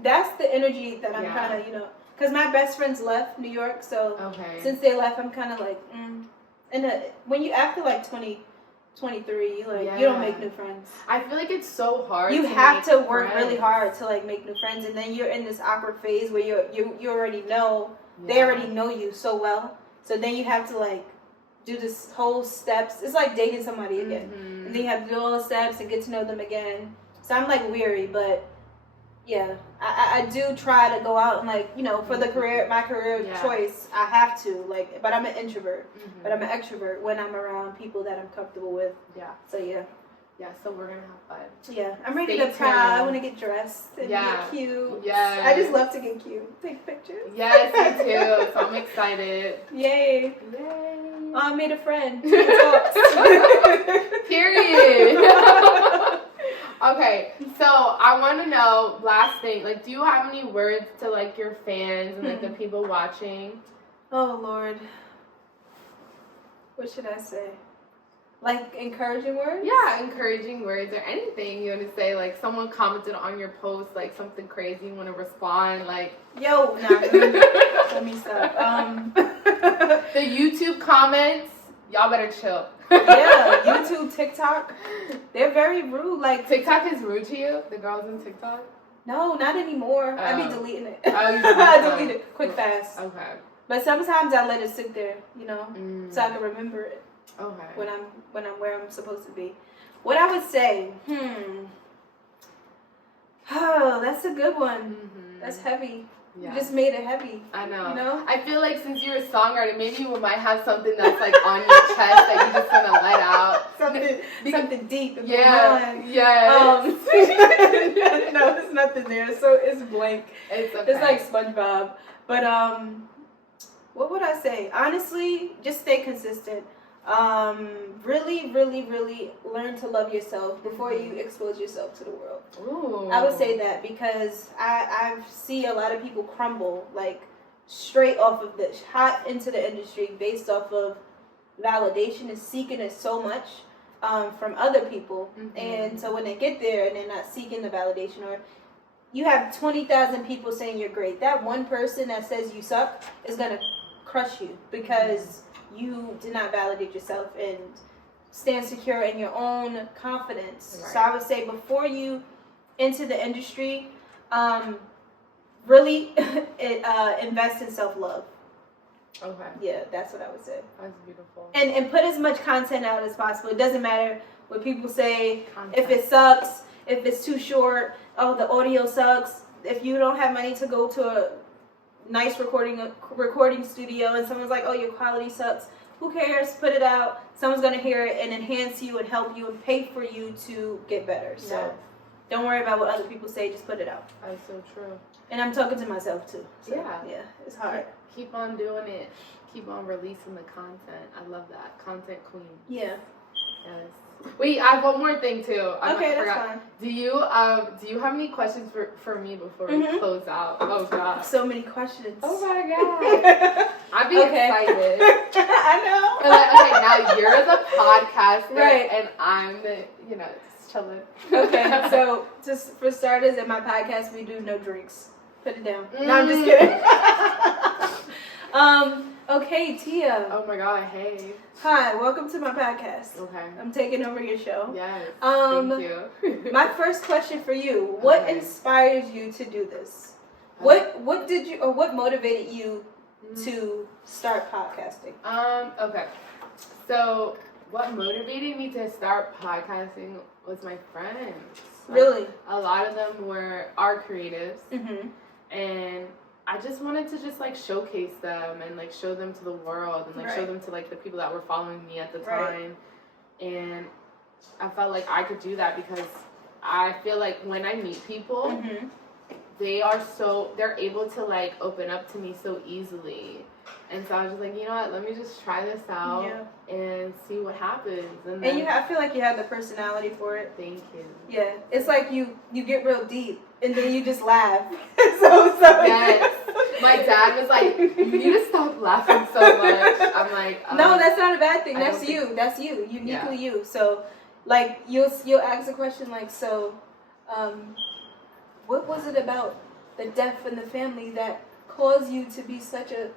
that's the energy that I'm kind of, you know, because my best friends left New York, so since they left, I'm kind of like, And when you after like 20, 23, like you don't make new friends. I feel like it's so hard. You have to work really hard to like make new friends, and then you're in this awkward phase where you already know they already know you so well, so then you have to like do this whole steps. It's like dating somebody again, and then you have to do all the steps and get to know them again. So I'm like weary, but yeah, I do try to go out and like, you know, for the my career choice, I have to like, but I'm an introvert, but I'm an extrovert when I'm around people that I'm comfortable with. Yeah. So yeah. Yeah, so we're gonna have fun. Yeah, I'm ready to proud. I want to get dressed and get cute. Yeah. I just love to get cute. Take pictures. Yes, me too. So I'm excited. Yay. Oh, I made a friend. Period. Okay, so I want to know, last thing, like, do you have any words to, like, your fans and, like, the people watching? Oh, Lord. What should I say? Like, encouraging words? Yeah, encouraging words or anything you want to say. Like, someone commented on your post, like, something crazy, you want to respond, like... Yo, let me stop. The YouTube comments, y'all better chill. Yeah, YouTube, TikTok, they're very rude. Like, TikTok is rude to you? The girls in TikTok? No, not anymore. I be deleting it. Oh, I delete it quick, fast. Okay. But sometimes I let it sit there, you know, so I can remember it. Okay. When I'm where I'm supposed to be. What I would say, Oh, that's a good one. That's heavy. Yeah. You just made it heavy. I know. You know? I feel like since you're a songwriter, maybe you might have something that's like on your chest that you just want to let out. Something deep. In Yeah. my mind. Yeah. No, there's nothing there. So it's blank. It's okay. It's like SpongeBob. But what would I say? Honestly, just stay consistent. Really, really, really learn to love yourself before you expose yourself to the world. Ooh. I would say that because I see a lot of people crumble like straight off of the hot into the industry based off of validation and seeking it so much from other people. And so when they get there and they're not seeking the validation, or you have 20,000 people saying you're great, that one person that says you suck is going to crush you because you did not validate yourself and stand secure in your own confidence. Right. So I would say before you enter the industry, really invest in self-love. Okay. Yeah, that's what I would say. That's beautiful. And put as much content out as possible. It doesn't matter what people say. Content. If it sucks, if it's too short, oh, the audio sucks. If you don't have money to go to a nice recording studio and someone's like, oh, your quality sucks, who cares? Put it out. Someone's going to hear it and enhance you and help you and pay for you to get better. So don't worry about what other people say. Just put it out. That's so true. And I'm talking to myself too. So, Yeah, it's hard. Keep on doing it. Keep on releasing the content. I love that. Content queen. Yeah. Yes. Wait, I have one more thing too. Okay, that's fine. Do you have any questions for me before we close out? Oh god. So many questions. Oh my god. I'd be excited. I know. And like, okay, now you're the podcaster, right? And I'm the just chilling. Okay, so just for starters, in my podcast we do no drinks. Put it down. No, I'm just kidding. Okay, Tia. Oh my god, hey. Hi, welcome to my podcast. Okay. I'm taking over your show. Yes. Thank you. My first question for you: what inspires you to do this? What motivated you to start podcasting? Okay. So what motivated me to start podcasting was my friends. Really? A lot of them are creatives. And I just wanted to just like showcase them and like show them to the world and like show them to like the people that were following me at the time. And I felt like I could do that because I feel like when I meet people, they're able to like open up to me so easily. And so I was just like, you know what, let me just try this out and see what happens. And I feel like you have the personality for it. Thank you. Yeah, it's like you get real deep and then you just laugh. so yes. My dad was like, you need to stop laughing so much. I'm like, no, that's not a bad thing. That's you. That's you. Uniquely you. So, like, you'll ask a question like, so, what was it about the death in the family that caused you to be such a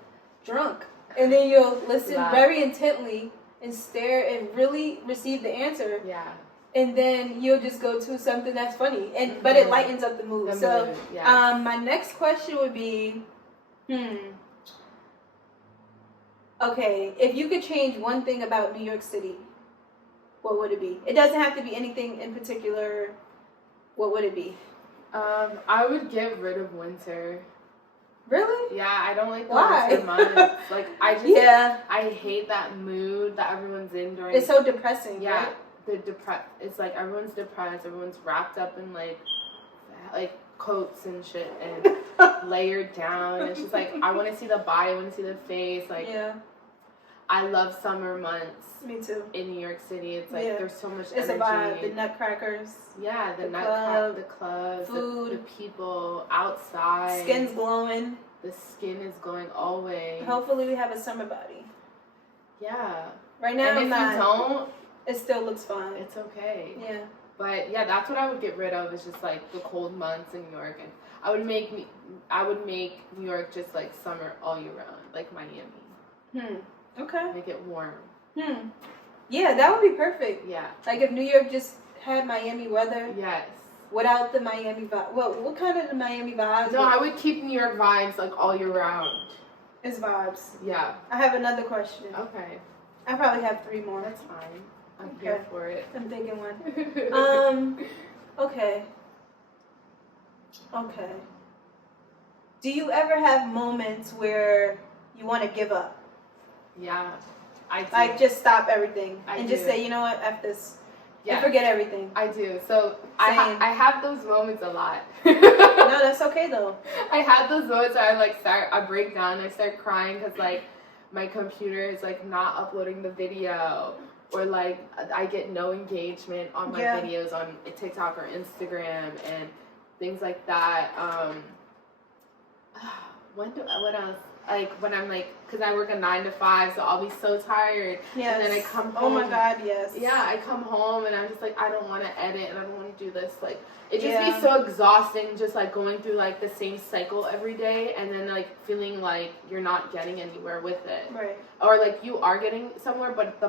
drunk? And then you'll listen very intently and stare and really receive the answer. Yeah. And then you'll just go to something that's funny, but it lightens up the mood. My next question would be, okay, if you could change one thing about New York City, what would it be? It doesn't have to be anything in particular. What would it be? I would get rid of winter. Really? Yeah, I don't like the winter months. Like, I just, I hate that mood that everyone's in during. It's so depressing. Yeah. Right? It's like everyone's depressed, everyone's wrapped up in like coats and shit and layered down. It's just like I want to see the body, I want to see the face. Like, I love summer months. Me too. In New York City, it's like there's so much it's energy. About the nutcrackers. Yeah, the clubs, food, the people outside. Skin's glowing. The skin is glowing always. Hopefully, we have a summer body. Yeah. Right now, and if you don't, it still looks fine. It's okay. Yeah. But yeah, that's what I would get rid of. Is just like the cold months in New York, and I would make New York just like summer all year round, like Miami. Okay. Make it warm. Yeah, that would be perfect. Yeah. Like if New York just had Miami weather. Yes. Without the Miami vibe. Well, what kind of the Miami vibes? No, I would keep New York vibes like all year round. It's vibes. Yeah. I have another question. Okay. I probably have 3 more. That's fine. I'm here for it. I'm thinking one. Okay. Okay. Do you ever have moments where you want to give up? Yeah. I do. Like, just stop everything and just do. say, you know what, F this. Yeah. And forget everything. I do. So I have those moments a lot. No, that's okay though. I have those moments where I break down and I start crying because like my computer is like not uploading the video, or like I get no engagement on my videos on TikTok or Instagram and things like that. What else? Like when I'm like, because I work a 9 to 5, so I'll be so tired. Yes. And then I come home. Oh my God, yes. Yeah, I come home and I'm just like, I don't want to edit and I don't want to do this. Like, it just be so exhausting, just like going through like the same cycle every day, and then like feeling like you're not getting anywhere with it. Right. Or like you are getting somewhere, but the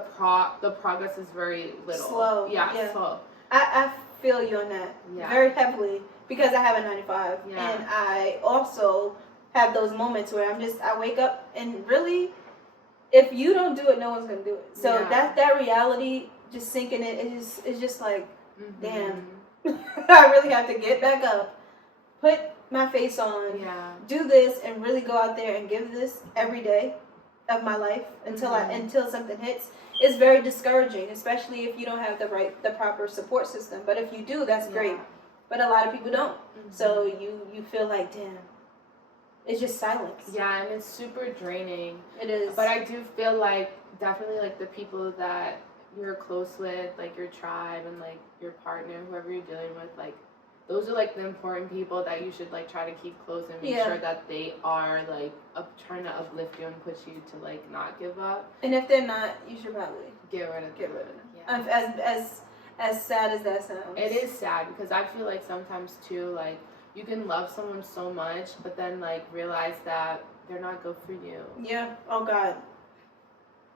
progress is very little. Slow. Yeah. Slow. I feel you on that very heavily because I have a 9 to 5, and I also have those moments where I wake up and really, if you don't do it, no one's gonna do it. So that reality just sinking in is just like, damn, I really have to get back up, put my face on, do this, and really go out there and give this every day of my life until something hits. It's very discouraging, especially if you don't have the proper support system. But if you do, that's great. But a lot of people don't. So you feel like, damn. It's just silence. Yeah, and it's super draining. It is. But I do feel like definitely like the people that you're close with, like your tribe and like your partner, whoever you're dealing with, like those are like the important people that you should like try to keep close and make sure that they are like trying to uplift you and push you to like not give up. And if they're not, you should probably get rid of them. Yeah. As sad as that sounds. It is sad because I feel like sometimes too, like you can love someone so much, but then like realize that they're not good for you. Yeah. Oh God.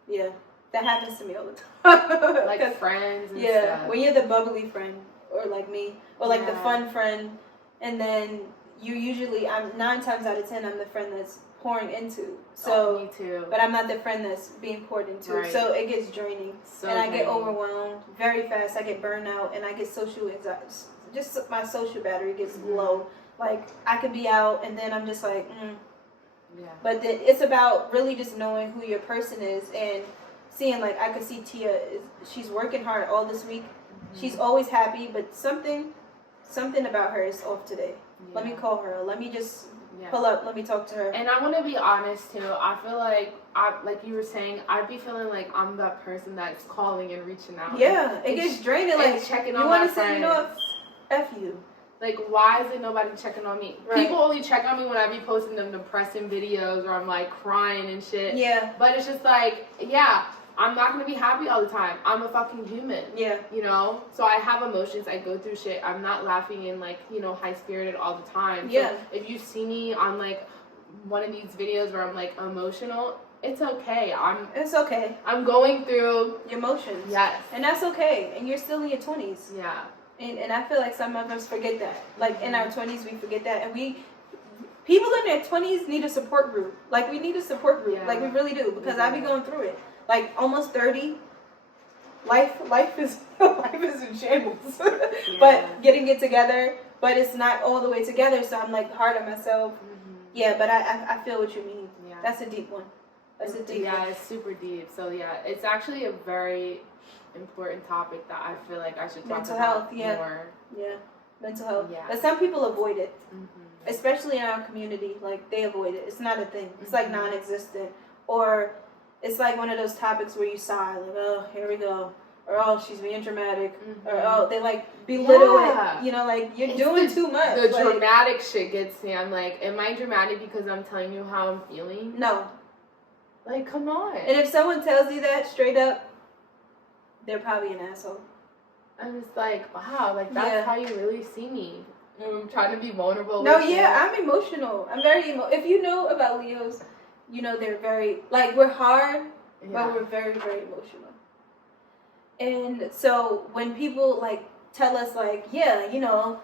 Yeah. That happens to me all the time. Like friends and stuff. When you're the bubbly friend, or like me, or like the fun friend, and then you usually, I'm 9 times out of 10, I'm the friend that's pouring into. So, me too. But I'm not the friend that's being poured into. Right. So it gets draining. And I get overwhelmed very fast. I get burned out, and I get social anxiety. Just my social battery gets low. Like I could be out, and then I'm just like, Yeah. But it's about really just knowing who your person is and seeing, like, I could see Tia, she's working hard all this week. She's always happy, but something about her is off today. Let me call her. Let me just pull up. Let me talk to her. And I want to be honest too. I feel like like you were saying, I'd be feeling like I'm that person that's calling and reaching out. Yeah, it gets draining. Like checking on my friends. You want to say, you know what? F you. Like, why isn't nobody checking on me? Right. People only check on me when I be posting them depressing videos or I'm like crying and shit. Yeah. But it's just like, I'm not going to be happy all the time. I'm a fucking human. Yeah. You know? So I have emotions. I go through shit. I'm not laughing and like, you know, high-spirited all the time. Yeah. So if you see me on like one of these videos where I'm like emotional, it's okay. It's okay. I'm going through your emotions. Yes. And that's okay. And you're still in your 20s. Yeah. And I feel like some of us forget that. Like, in our 20s, we forget that. And people in their 20s need a support group. Like, we need a support group. Yeah. Like, we really do. Because I be going through it. Like, almost 30. Life is in shambles. But getting it together. But it's not all the way together. So I'm, like, hard on myself. Yeah, but I feel what you mean. Yeah. That's a deep one. That's a deep one. Yeah, it's super deep. So, yeah, it's actually a very important topic that I feel like I should talk about more. Yeah, mental health. Yeah. But some people avoid it, especially in our community. Like, they avoid it. It's not a thing. It's like non-existent. Or it's like one of those topics where you sigh, like, oh, here we go. Or, oh, she's being dramatic. Or, oh, they like belittle it. You know, like, you're doing too much. The dramatic shit gets me. I'm like, am I dramatic because I'm telling you how I'm feeling? No. Like, come on. And if someone tells you that straight up, they're probably an asshole. I'm just like, wow, like that's how you really see me. I'm trying to be vulnerable. No, I'm emotional. I'm very If you know about Leos, you know they're very, like, we're hard, but we're very, very emotional. And so when people like tell us like, you know,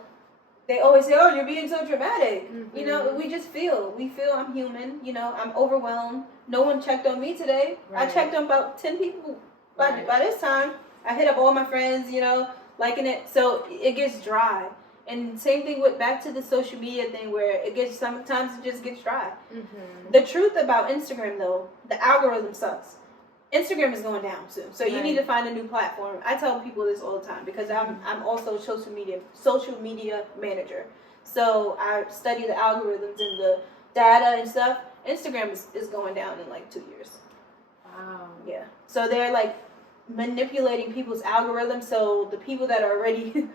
they always say, "Oh, you're being so dramatic." You know, we just feel. We feel. I'm human. You know, I'm overwhelmed. No one checked on me today. Right. I checked on about 10 people by this time. I hit up all my friends. You know, liking it. So it gets dry. And same thing with back to the social media thing, where it gets sometimes it just gets dry. The truth about Instagram, though, the algorithm sucks. Instagram is going down soon, so you need to find a new platform. I tell people this all the time because I'm also a social media manager. So I study the algorithms and the data and stuff. Instagram is going down in like 2 years. Wow. Yeah. So they're like manipulating people's algorithms. So the people that are already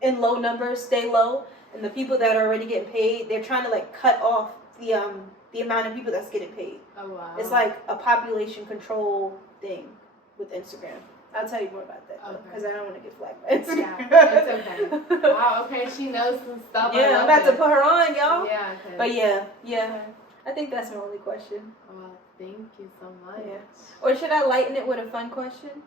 in low numbers stay low, and the people that are already getting paid, they're trying to like cut off the amount of people that's getting paid. Oh wow. It's like a population control thing with Instagram. I'll tell you more about that because I don't want to get flagged by Instagram. Yeah, it's okay. Wow, okay, she knows some stuff. Yeah, I'm about to put her on, y'all. Yeah, but yeah. I think that's my only question. Well, thank you so much. Yeah. Or should I lighten it with a fun question?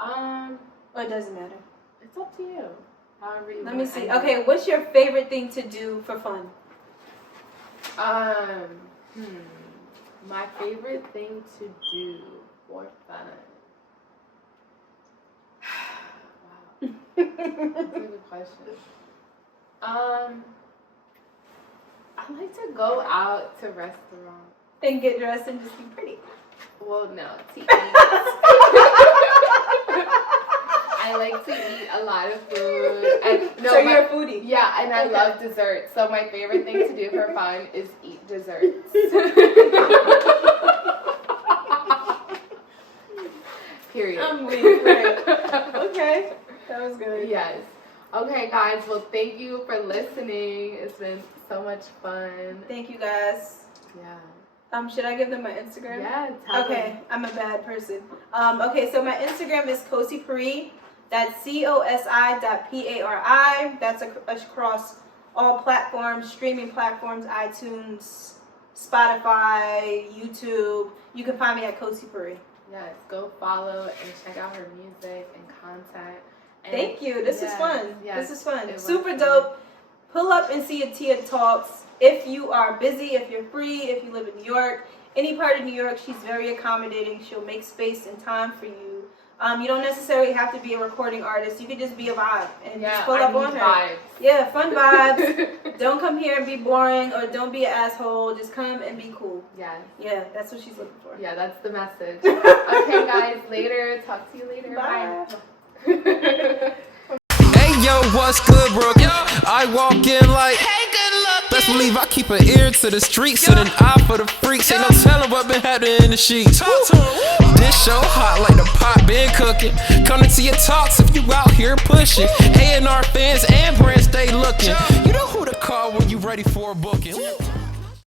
Or it doesn't matter. It's up to you. However you Let me see. Okay, what's your favorite thing to do for fun? My favorite thing to do for fun. Wow. That's a good question. I like to go out to restaurants. And get dressed and just be pretty. Well, no, to eat. I like to eat a lot of food. And so you're a foodie. Yeah, and I love desserts. So my favorite thing to do for fun is eat desserts. Period. I'm weak. Right. Okay. That was good. Yes. Okay, guys. Well, thank you for listening. It's been so much fun. Thank you, guys. Yeah. Should I give them my Instagram? Yeah. Okay. I'm a bad person. Okay. So my Instagram is Cosi Pari. That's COSI.PARI. That's across all platforms, streaming platforms, iTunes, Spotify, YouTube. You can find me at Cosi Pari. Yes, go follow and check out her music and content. And thank you. This is fun. Yes, this is fun. Super fun. Dope. Pull up and see Tia Talks. If you are busy, if you're free, if you live in New York, any part of New York, she's very accommodating. She'll make space and time for you. You don't necessarily have to be a recording artist. You could just be a vibe and just pull up on her. Vibes. Yeah, fun vibes. Don't come here and be boring or don't be an asshole. Just come and be cool. Yes. Yeah, that's what she's looking for. Yeah, that's the message. Okay, guys, later. Talk to you later. Bye. Hey yo, what's good, bro? I walk in like, hey, good luck. Best believe I keep an ear to the streets and an eye for the freaks. Ain't no telling what been happening in the sheets. This show hot like the pot been cooking. Coming to your talks if you out here pushing. A&R fans and brands stay looking. You know who to call when you ready for a booking.